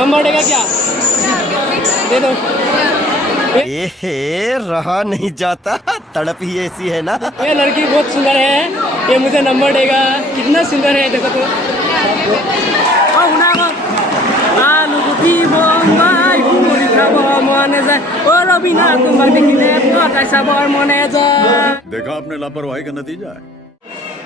Number देगा क्या? दे दो। रहा नहीं जाता, तड़प ही ऐसी है ना। ये लड़की बहुत सुंदर है, ये मुझे नंबर देगा। कितना सुंदर है देखो तो। देखा आपने लापरवाही का नतीजा है।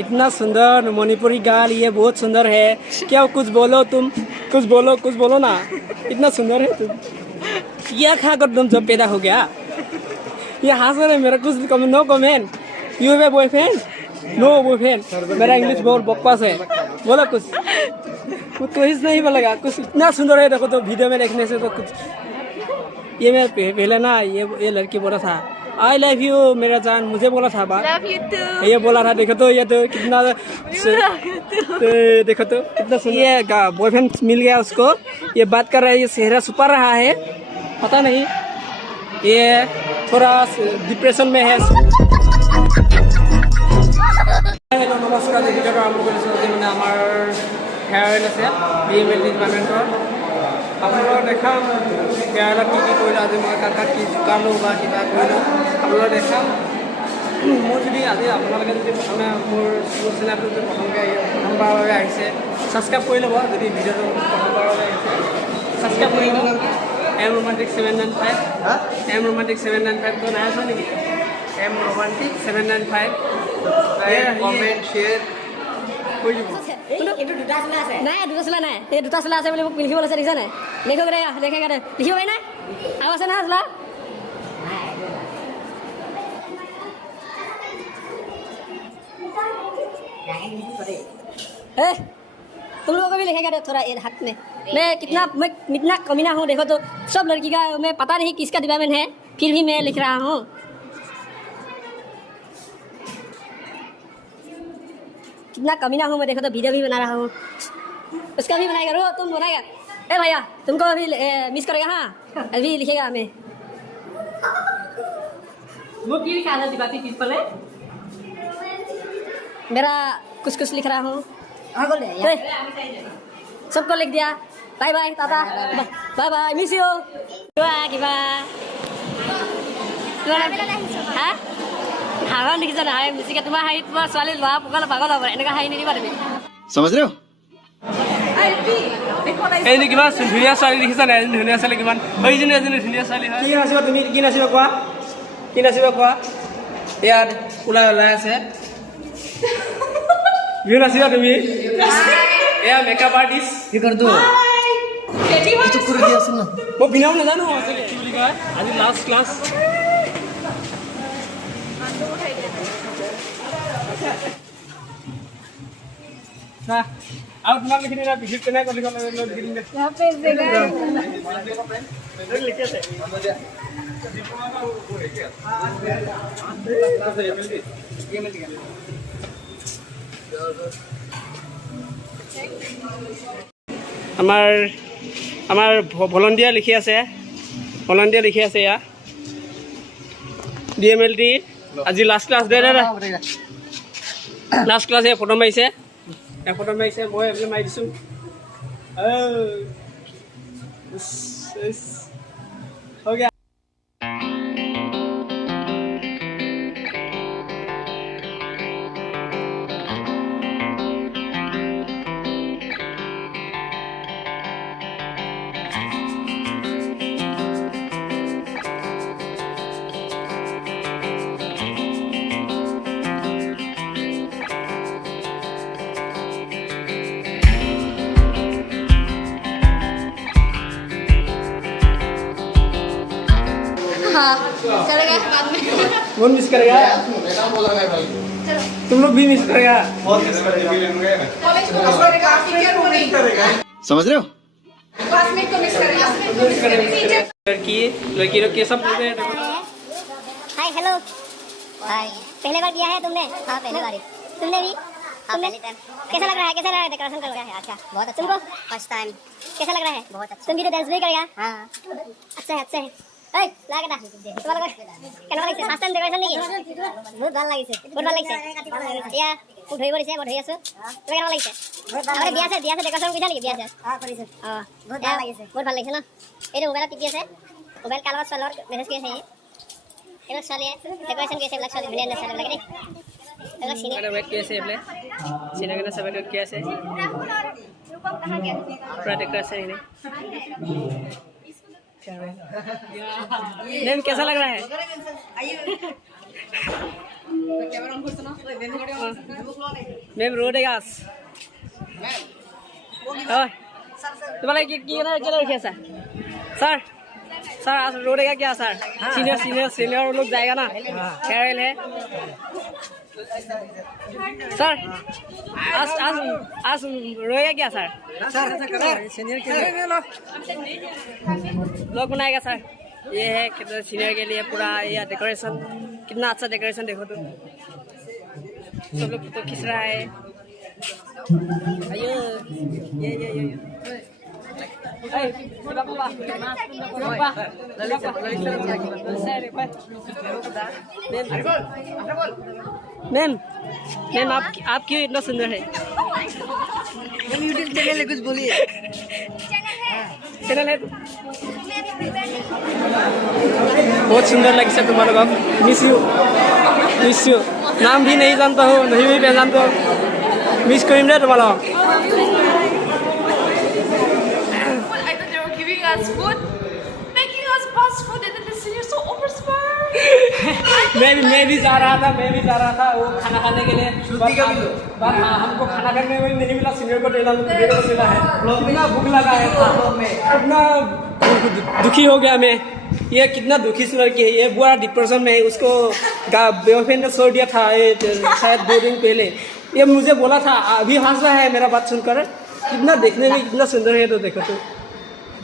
इतना सुंदर मणिपुरी गाल, ये बहुत सुंदर है। क्या कुछ बोलो तुम, कुछ बोलो ना। इतना सुंदर है तुम। क्या खाकर तुम जब पैदा हो गया? ये हंस रहे, मेरा कुछ no comment. You have boyfriend? No boyfriend. मेरा इंग्लिश बहुत बकवास है, बोला कुछ नहीं बोलेगा। कुछ इतना सुंदर है देखो तो, वीडियो में देखने से तो कुछ। ये मैं पहले ना ये लड़की बोला था आई लव यू मेरा जान, मुझे बोला था बात। Love you too. ये बोला था, देखो तो ये तो कितना देखो तो कितना सुंदर। ये बॉयफ्रेंड मिल गया उसको, ये बात कर रहा है, ये चेहरा छुपा रहा है, पता नहीं ये थोड़ा डिप्रेशन में है। हेलो नमस्कार, ভিডিওটো আৰম্ভ কৰিছোঁ। আজি মানে আমাৰ হেয়াৰ অইল আছে BML ডিপাৰ্টমেণ্টৰ। আপোনালোকক দেখাম হেয়াৰ অইলত কি কৰিলোঁ। আজি মই কাকাক কি জোকালোঁ বা কিবা কৰিলোঁ আপোনালোকক দেখাম। মোৰ যদি আজি আপোনালোকে যদি প্ৰথমে মোৰ চেনেলটো যদি প্ৰথমবাৰৰ বাবে আহিছে, ছাবস্ক্ৰাইব কৰি ল'ব। যদি ভিডিঅ'টো প্ৰথমবাৰৰ বাবে আহিছে ছাবস্ক্ৰাইব কৰি ল'ব। M Romantic 795 M Romantic 795 তো নাই আছা নেকি? M Romantic 795 কমেণ্ট শ্বেয়াৰ কৰি দিব। নাই দুটা চোলা নাই, এই দুটা চোলা আছে বুলি মোক লিখিব লৈছে, দেখিছা নাই? লিখিব দেখে লিখিব পাৰি নাই? আৰু আছে নহয় চোলা? तुम लोगों को भी लिखेगा थोड़ा ये हाथ में। मैं कितना कमीना हूँ देखो तो। सब लड़की का मैं पता नहीं किसका डिपार्टमेंट है, फिर भी मैं लिख रहा हूँ। कितना कमीना हूँ मैं देखो तो, वीडियो भी बना रहा हूँ। उसका भी बनाएगा, रो तुम बनाएगा। ए भैया तुमको अभी मिस करेगा। हाँ अभी लिखेगा हमें। वो की लिखा है बाकी चीज पर मेरा कुछ लिख रहा हूँ। सबको लिख दिया। Bye bye tata, bye bye, miss you. কিবা হা হাঁহৰ দেখিছা নাই? মিছিকে তোমাৰ হাঁহি তোমাৰ ছোৱালী ল'ৰা পাগল হ'ব, এনেকুৱা হাঁহি নিদিবা তুমি। समझ रहे हो? এই কিমান ধুনীয়া ছোৱালী দেখিছা নাই? এজনী ধুনীয়া ছোৱালী, কিমান এইজনী এজনী ধুনীয়া ছোৱালী হয়। কি নাচিবা তুমি? কি নাচিবা কোৱা? কি নাচিবা কোৱা? ইয়াত ওলাই আছে। বিহু নাচিবা তুমি? এয়া মেকআপ আৰ্টিষ্ট। কি কৰ তো? মই পিন্ধাব নাজানো কি বুলি কয়। আজি লাষ্ট ক্লাছ। আৰু তোমাক লিখি দিলা বিহুত কেনেকৈ লিখিব আমাৰ ভলণ্টিয়াৰ লিখি আছে, এয়া DMLT আজি লাষ্ট ক্লাছ দে লাষ্ট ক্লাছ। ফটো মাৰিছে, মই এইবিলাক মাৰি দিছোঁ। হৈ গয়া। चलेगा बाद में। कौन मिस करेगा? तुम लोग भी मिस करेगा। समझ रहे हो? क्लासमेट को मिस करेगा। लड़की लोग के सब बोलते हैं। Hi hello hi. पहले बार किया है तुमने? हाँ पहले बार। तुमने भी? तुमने कैसा लग रहा है? डेकोरेशन कर रहा है? अच्छा बहुत अच्छा। तुमको फर्स्ट टाइम कैसा लग रहा है? बहुत अच्छा। तुम भी तो डांस भी करेगा? हाँ अच्छा है। এই লাগাটা তোমালোকৰ কেনেকুৱা লাগিছে ফাৰ্ষ্ট টাইম ডেকৰেশ্যন নেকি বহুত ভাল লাগিছে এয়া মোক ধৰিব দিছে মই ধৰি আছো তুমি কেনেকুৱা লাগিছে আমাৰ বিয়া আছে ডেকৰেশ্যন কৰিছা নেকি বিয়া আছে অঁ বহুত ভাল লাগিছে ন এইটো মোবাইলত টিপি আছে মোবাইল কাৰ লগত ছোৱালীৰ মেছেজ কৰি আছে এইবিলাক ছোৱালীয়ে ডেকৰেশ্যন কৰিছে এইবিলাক ছোৱালী ধুনীয়া ছোৱালী লাগে দেই এইবিলাক চিনি वेट कैसे है सीने के सब वेट कैसे पूरा डेकोरेशन है मैम कैसा लग रहा है मैम रोडेगास तुम्हारा क्या सर सर सर आज रोडेगा क्या सर सीनियर लोग जाएगा ना फेयरवेल है सर आज रोएगा क्या सर सीनियर के लिए लोग बनाएगा सर ये है सीनियर के लिए पूरा ये डेकोरेशन कितना अच्छा डेकोरेशन देखो तो सब लोग तो खींच रहा है अयो ये मैम आप क्यों इतना सुंदर है यूट्यूब चैनल है कुछ बोलिए चैनल है बहुत सुंदर लगे तुम्हारे बाप मिस यू नाम भी नहीं जानता हो नहीं भी पहचानता हो मिस करीम दे तुम्हारा us food, making us fast food, and then the seniors so over smart. मैं भी जा रहा था वो खाना खाने के लिए हमको खाना खाने में नहीं मिला सीनियर को मिला है कितना भूख लगा है कितना दुखी हो गया मैं ये कितना दुखी सी लड़की है ये बुरा डिप्रेशन में है उसको बॉयफ्रेंड ने छोड़ दिया था शायद 2 दिन पहले ये मुझे बोला था अभी हंस रहा है मेरा बात सुनकर कितना देखने में कितना सुंदर है तो देखो तो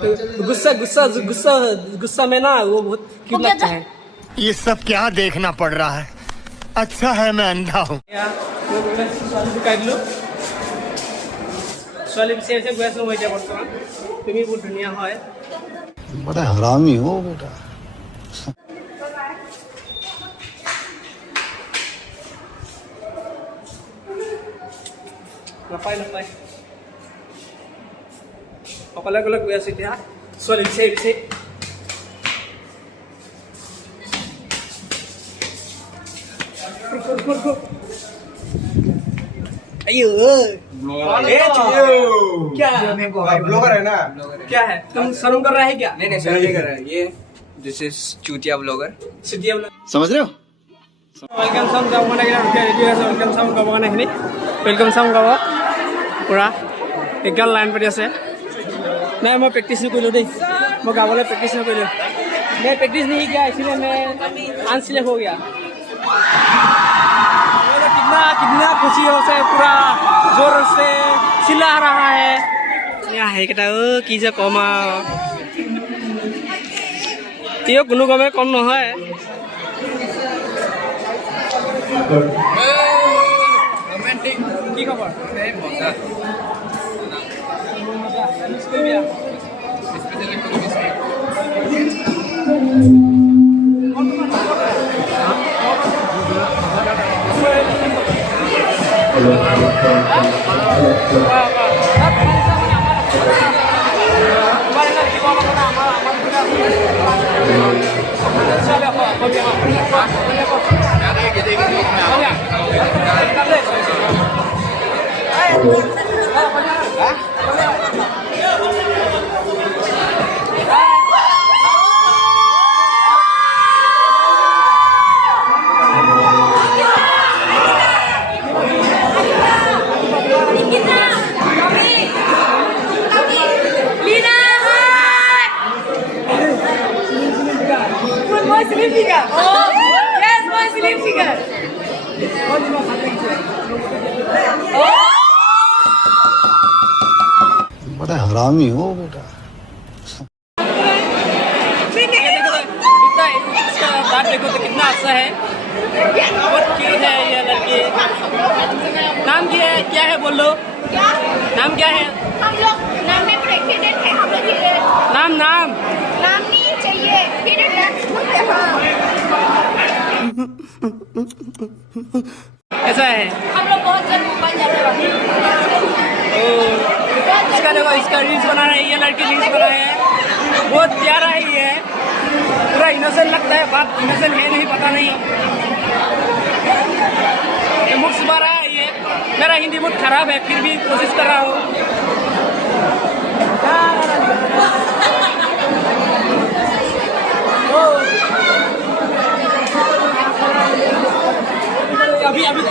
गुस्सा में ना वो बहुत क्यूट लगता है ये सब क्या देखना पड़ रहा है अच्छा है मैं अंधा हूँ ছোৱালী বিচাৰি গৈ আছোঁ মই এতিয়া বৰ্তমান তুমি বহুত ধুনীয়া হয় बड़ा हरामी हो बेटा নাপায় অকলে গৈ আছোঁ এতিয়া ছোৱালী বিচাৰি क्या ब्लॉगर है ना क्या है तुम शर्म कर रहा है क्या नहीं शर्म नहीं कर रहा है ये दिस इज चूतिया ब्लॉगर समझ रहे हो वेलकम साउंड गाँव মানে ৰেডি আছে वेलकम साउंड গাব কাৰণে খিনি वेलकम साउंड गाব পুৰা একগাল লাইন পাতি আছে নাই मैं प्रैक्टिस नहीं কৰিলোঁ দেই मैं गाবলৈ प्रैक्टिस नहीं কৰিলোঁ मैं प्रैक्टिस नहीं किया इसलिए मैं अनसिलेक्ट हो गया कितना खुशी हो से पूरा जोर से चिल्ला रहा है यहाँ है केटा की जे कम तीओ कोनो गमे कम নহয় কি খবৰ Slim figure. Oh, yes, my slim figure. बड़ा हरामी हो बेटा बात देखो तो कितना अच्छा है बहुत क्यूट है ये लड़की नाम क्या है बोल लो नाम क्या है हम लोग नाम में प्रेग्नेंट है हम लोग नाम नहीं चाहिए पीरियड ऐसा है। हम लोग बहुत जल्द मुंबई जाने वाले हैं। इसका देखो, इसका रील्स बना रहा है, ये लड़की रील्स बना है, बहुत प्यारा है ये, पूरा इनोसेंट लगता है, बात इनोसेंट है नहीं, पता नहीं, ये मुख सुबह रहा है ये। मेरा हिंदी बहुत खराब है, फिर भी कोशिश कर रहा हूँ। अभी अभी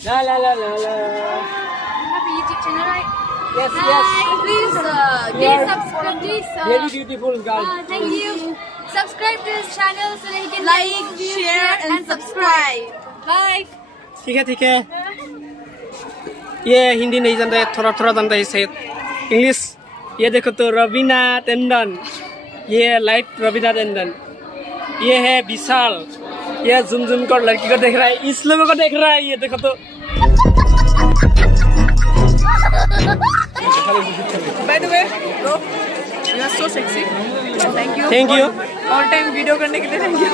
La la la la la. Have a YouTube channel, right? Yes, Hi, yes. please, Yeah. subscribe, please. Very beautiful girl. Thank you. Subscribe to his channel so that he can like, share, and subscribe. Bye. ठीक है ये हिंदी नहीं जानता है थोड़ा थोड़ा जानता है शायद इंग्लिश ये देखो तो रवीना टंडन ये लाइट रवीना टंडन ये है विशाल ये झुम झुम कर लड़की को देख रहा है इस लोगों को देख रहा है ये देखो तो By the way, bro, you are so sexy. Thank you. Thank you All time video करने के लिए thank you.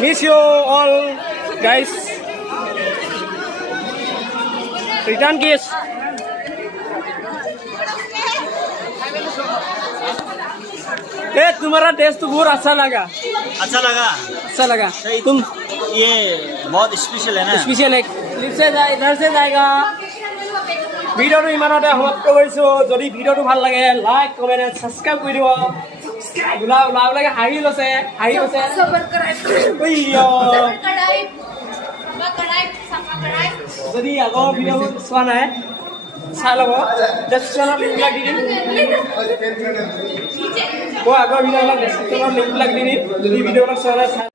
Miss you all guys return किस ए तुम्हारा टेस्ट तो बहुत अच्छा लगा अच्छा लगा तुम ये बहुत स्पेशल है ना स्पेशल एक क्लिप से जाए इधर से जाएगा ভিডিওটো ইমানতে সমাপ্ত কৰিছো যদি ভিডিওটো ভাল লাগে লাইক কমেন্ট সাবস্ক্রাইব কৰি দিব ওলা লাগে হাঁহি লৈছে যদি আগৰ ভিডিঅ'বোৰ চোৱা নাই চাই ল'ব ডেছক্ৰিপশ্যনত লিংকবিলাক দি দিম মই আগৰ ভিডিঅ'বিলাক ডেছক্ৰিপশ্যনত লিংকবিলাক দি দিম যদি ভিডিঅ'বিলাক চোৱা নাই